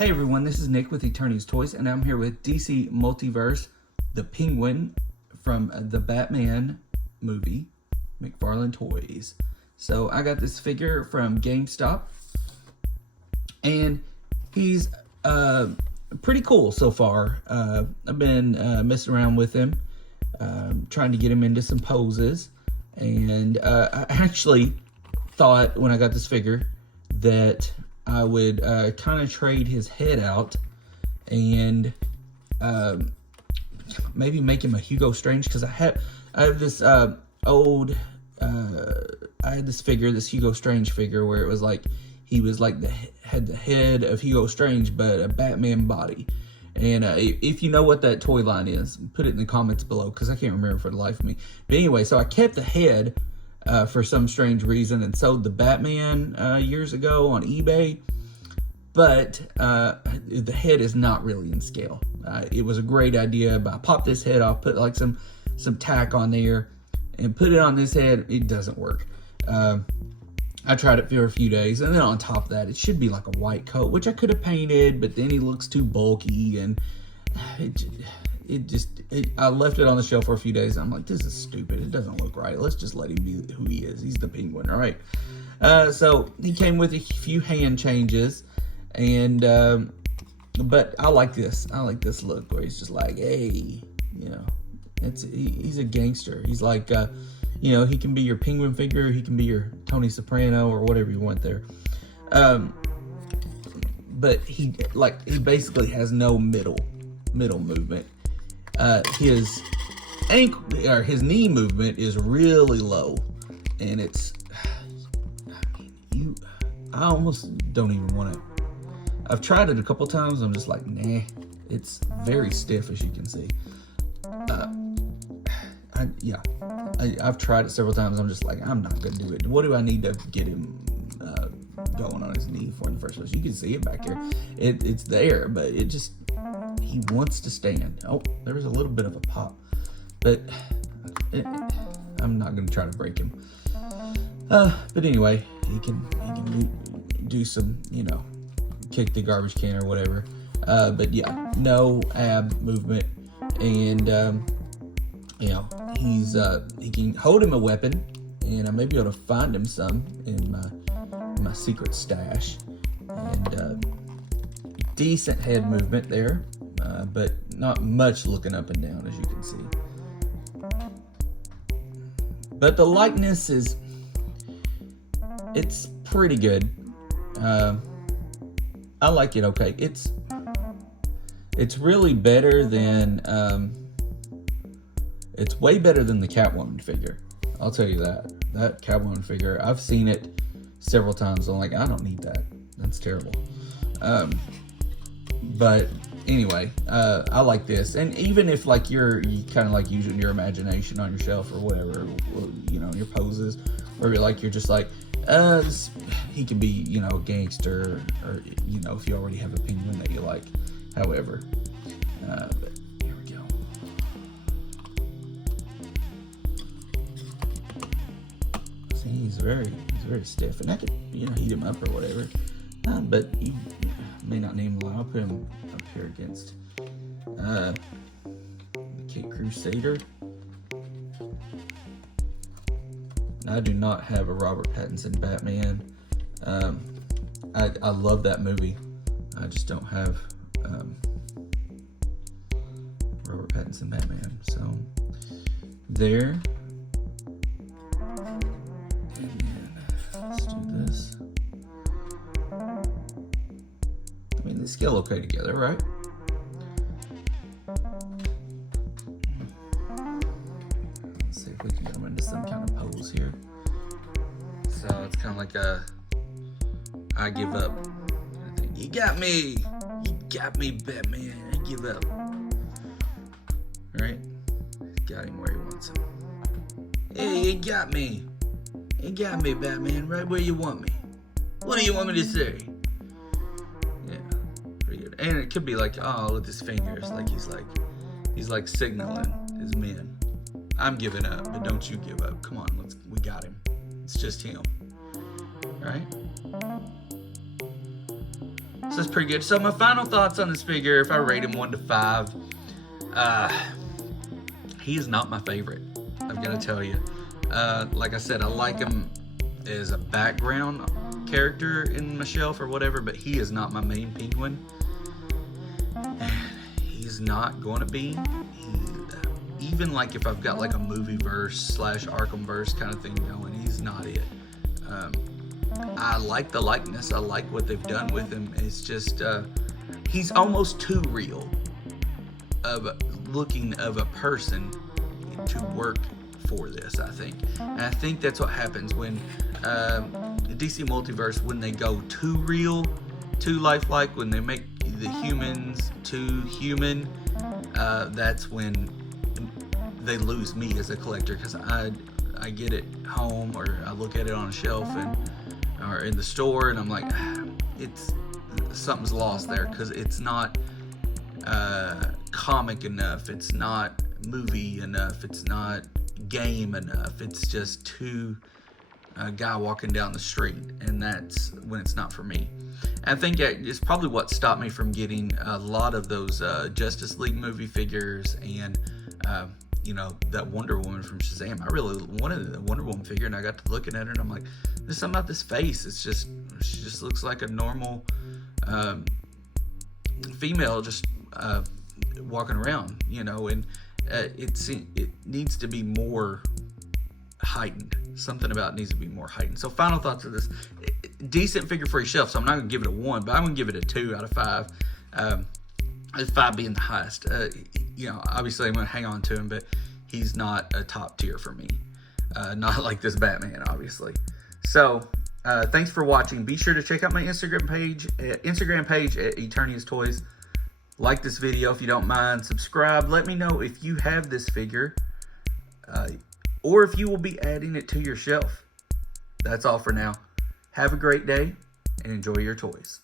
Hey everyone, this is Nick with Eternity's Toys, and I'm here with DC Multiverse, the Penguin from the Batman movie, McFarlane Toys. So I got this figure from GameStop, and he's pretty cool so far. I've been messing around with him, trying to get him into some poses, and I actually thought when I got this figure that I would kind of trade his head out and maybe make him a Hugo Strange, because I have this old I had this figure, this Hugo Strange figure, where it was like he was like had the head of Hugo Strange but a Batman body. And if you know what that toy line is, put it in the comments below, because I can't remember for the life of me. But anyway, so I kept the head for some strange reason and sold the Batman years ago on eBay. But the head is not really in scale. It was a great idea, but I popped this head off, put like some tack on there, and put it on this head. It doesn't work. I tried it for a few days, and then on top of that, it should be like a white coat, which I could have painted, but then he looks too bulky, and I left it on the shelf for a few days. And I'm like, this is stupid. It doesn't look right. Let's just let him be who he is. He's the Penguin, all right? So he came with a few hand changes, and but I like this. I like this look where he's just like, hey, he's a gangster. He's like, he can be your Penguin figure. He can be your Tony Soprano or whatever you want there. But he basically has no middle movement. His ankle or his knee movement is really low, and I almost don't even want to. I've tried it a couple times. I'm just like, nah. It's very stiff, as you can see. I've tried it several times. I'm just like, I'm not gonna do it. What do I need to get him going on his knee for in the first place? You can see it back here. It's there, but he wants to stand. Oh, there was a little bit of a pop, but I'm not gonna try to break him. But anyway, he can do some, kick the garbage can or whatever. But yeah, no ab movement, and he can hold him a weapon, and I may be able to find him some in my secret stash. And decent head movement there, but not much looking up and down, as you can see. But the likeness it's pretty good. I like it okay. It's really better than it's way better than the Catwoman figure. I'll tell you that. That Catwoman figure, I've seen it several times. I'm like, I don't need that. That's terrible. But anyway, I like this. And even if like you kind of like using your imagination on your shelf or whatever, your poses, or you're just like, he can be, a gangster, or, if you already have a Penguin that you like, however. But here we go. See, he's very stiff, and I could, heat him up or whatever. But you may not need him a lot. I'll put him up here against the Kid Crusader. I do not have a Robert Pattinson Batman. I love that movie. I just don't have Robert Pattinson Batman. So there. And then let's do this. I mean, they scale okay together, right? Let's see if we can get them into some kind of pose here. So it's kind of like I give up. I think, you got me, Batman. I give up. Right? Got him where he wants him. Hey, you got me, Batman. Right where you want me. What do you want me to say? Yeah, pretty good. And it could be like, oh, with his fingers, like he's like signaling his men. I'm giving up, but don't you give up. Come on, we got him. It's just him. Right? So that's pretty good. So my final thoughts on this figure, if I rate him 1 to 5, he is not my favorite. I've got to tell you. Like I said, I like him as a background character in my shelf or whatever, but he is not my main penguin. He's not going to be. Even like if I've got like a Movieverse / Arkhamverse kind of thing going, he's not it. I like the likeness. I like what they've done with him. It's just he's almost too real of looking of a person to work for this, I think. And I think that's what happens when DC Multiverse, when they go too real, too lifelike, when they make the humans too human, that's when they lose me as a collector, because I get it home, or I look at it on a shelf or in the store, and I'm like, it's something's lost there, because it's not comic enough, it's not movie enough, it's not game enough. It's just a guy walking down the street, and that's when it's not for me. And I think it's probably what stopped me from getting a lot of those Justice League movie figures and that Wonder Woman from Shazam. I really wanted the Wonder Woman figure, and I got to looking at her, and I'm like, there's something about this face. She just looks like a normal female just walking around, and it needs to be more heightened. Something about it needs to be more heightened. So final thoughts of this: decent figure for your shelf. So I'm not going to give it a 1, but I'm going to give it a 2 out of 5. 5 being the highest. Obviously I'm going to hang on to him, but he's not a top tier for me. Not like this Batman, obviously. So thanks for watching. Be sure to check out my Instagram page at Eternia's Toys. Like this video if you don't mind. Subscribe. Let me know if you have this figure, or if you will be adding it to your shelf. That's all for now. Have a great day and enjoy your toys.